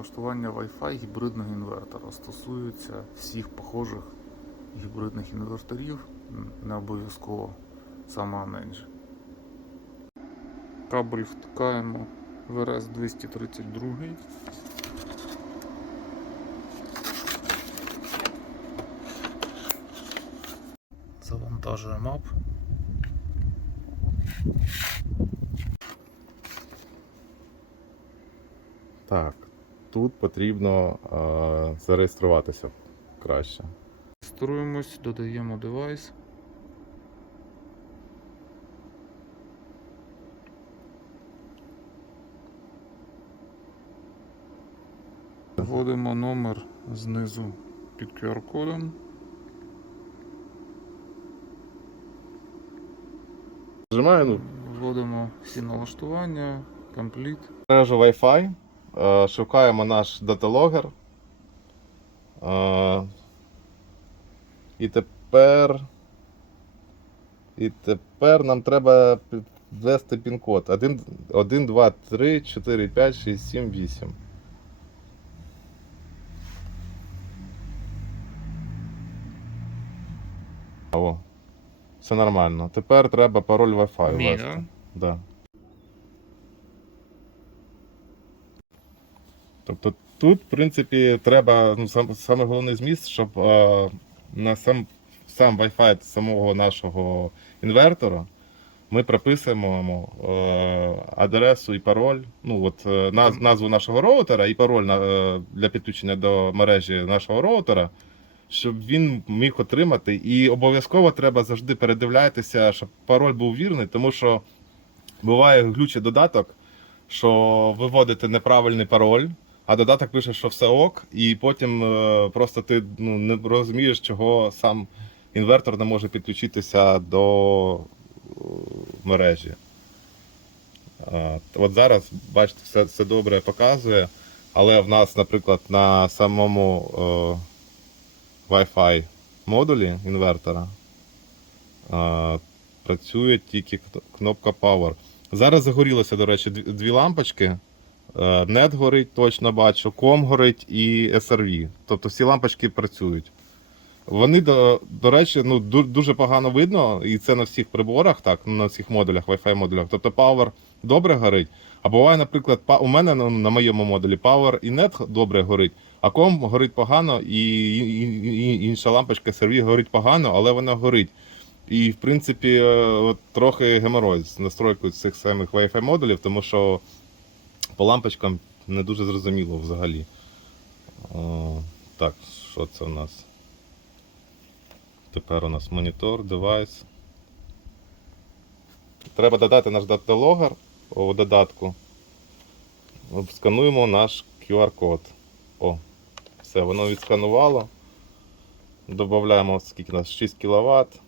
налаштування Wi-Fi гібридного інвертора. Стосується всіх похожих гібридних інверторів, не обов'язково саме менше. Кабель втикаємо в RS 232. Завантажуємо ап. Так, тут потрібно е, зареєструватися краще. Реєструємось, додаємо девайс. Вводимо номер знизу під QR-кодом. Нажимаю ну, Вводимо всі налаштування, компліт. мережу Wi-Fi, шукаємо наш даталогер. Е, і тепер. І тепер нам треба ввести пін-код. 1, 1, 2, 3, 4, 5, 6, 7, 8. О, все нормально. Тепер треба пароль Wi-Fi ввести. Да. Тобто тут, в принципі, треба ну, сам, саме головний зміст, щоб е, на сам, сам Wi-Fi самого нашого інвертора ми прописуємо е, адресу і пароль, ну от е, наз, назву нашого роутера і пароль на, е, для підключення до мережі нашого роутера, щоб він міг отримати. І обов'язково треба завжди передивлятися, щоб пароль був вірний, тому що буває глючий додаток, що ви вводите неправильний пароль, а додаток пише, що все ок, і потім е, просто ти ну, не розумієш, чого сам інвертор не може підключитися до е, мережі. От зараз, бачите, все, все добре показує, але в нас, наприклад, на самому е, Wi-Fi модулі інвертора працює тільки кнопка Power. Зараз загорілося, до речі, дві лампочки. Е, Net горить, точно бачу, ком горить і SRV. Тобто всі лампочки працюють. Вони, до, до речі, ну, дуже погано видно, і це на всіх приборах, так, на всіх модулях, Wi-Fi модулях. Тобто Power добре горить. А буває, наприклад, у мене ну, на моєму модулі Power і Net добре горить, а ком горить погано, і, і, і- інша лампочка SRV горить погано, але вона горить. І, в принципі, е, от, трохи геморой з настройкою цих самих Wi-Fi модулів, тому що по лампочкам не дуже зрозуміло взагалі. О, так, що це у нас? Тепер у нас монітор, девайс. Треба додати наш даталогер у додатку. Скануємо наш QR-код. О, все, воно відсканувало. Додаємо скільки у нас 6 кВт.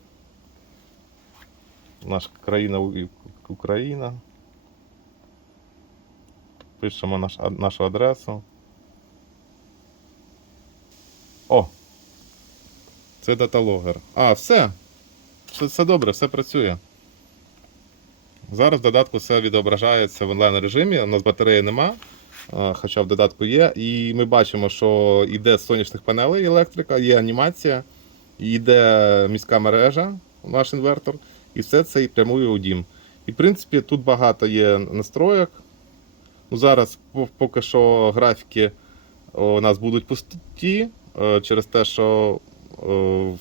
Наша країна Україна. Пишемо наш, нашу адресу. О! Це даталогер. А, все. Все, все добре, все працює. Зараз в додатку все відображається в онлайн режимі. У нас батареї нема, хоча в додатку є. І ми бачимо, що йде з сонячних панелей електрика, є анімація, йде міська мережа, наш інвертор, і все це і прямує у дім. І в принципі тут багато є настроєк. Ну, зараз поки що графіки у нас будуть пусті е, через те, що е,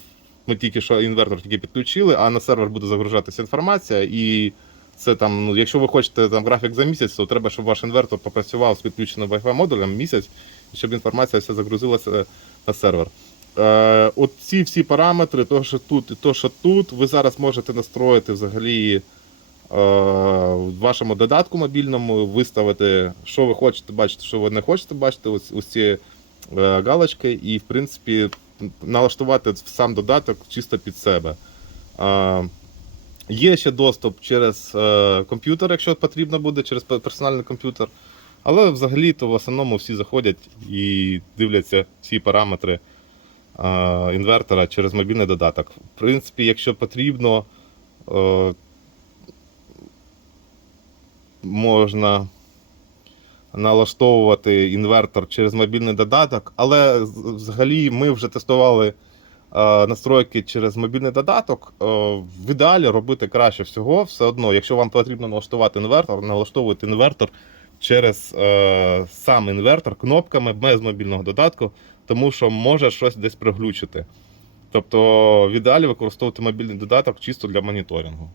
ми тільки що інвертор тільки підключили, а на сервер буде загружатися інформація. І це там, ну, якщо ви хочете там графік за місяць, то треба, щоб ваш інвертор попрацював з підключеним Wi-Fi модулем місяць, щоб інформація вся загрузилася на сервер. Е, от ці всі параметри, то, що тут і то, що тут, ви зараз можете настроїти взагалі е, в вашому додатку мобільному, виставити, що ви хочете бачити, що ви не хочете бачити, ось, ось е, галочки, і, в принципі, налаштувати сам додаток чисто під себе. Е, Є ще доступ через е, комп'ютер, якщо потрібно буде, через персональний комп'ютер. Але взагалі-то в основному всі заходять і дивляться всі параметри е, інвертора через мобільний додаток. В принципі, якщо потрібно, е, можна налаштовувати інвертор через мобільний додаток, але взагалі ми вже тестували е, настройки через мобільний додаток. Е, в ідеалі робити краще всього. Все одно, якщо вам потрібно налаштувати інвертор, налаштовуйте інвертор через е, сам інвертор кнопками без мобільного додатку, тому що може щось десь приглючити. Тобто, в ідеалі використовувати мобільний додаток чисто для моніторингу.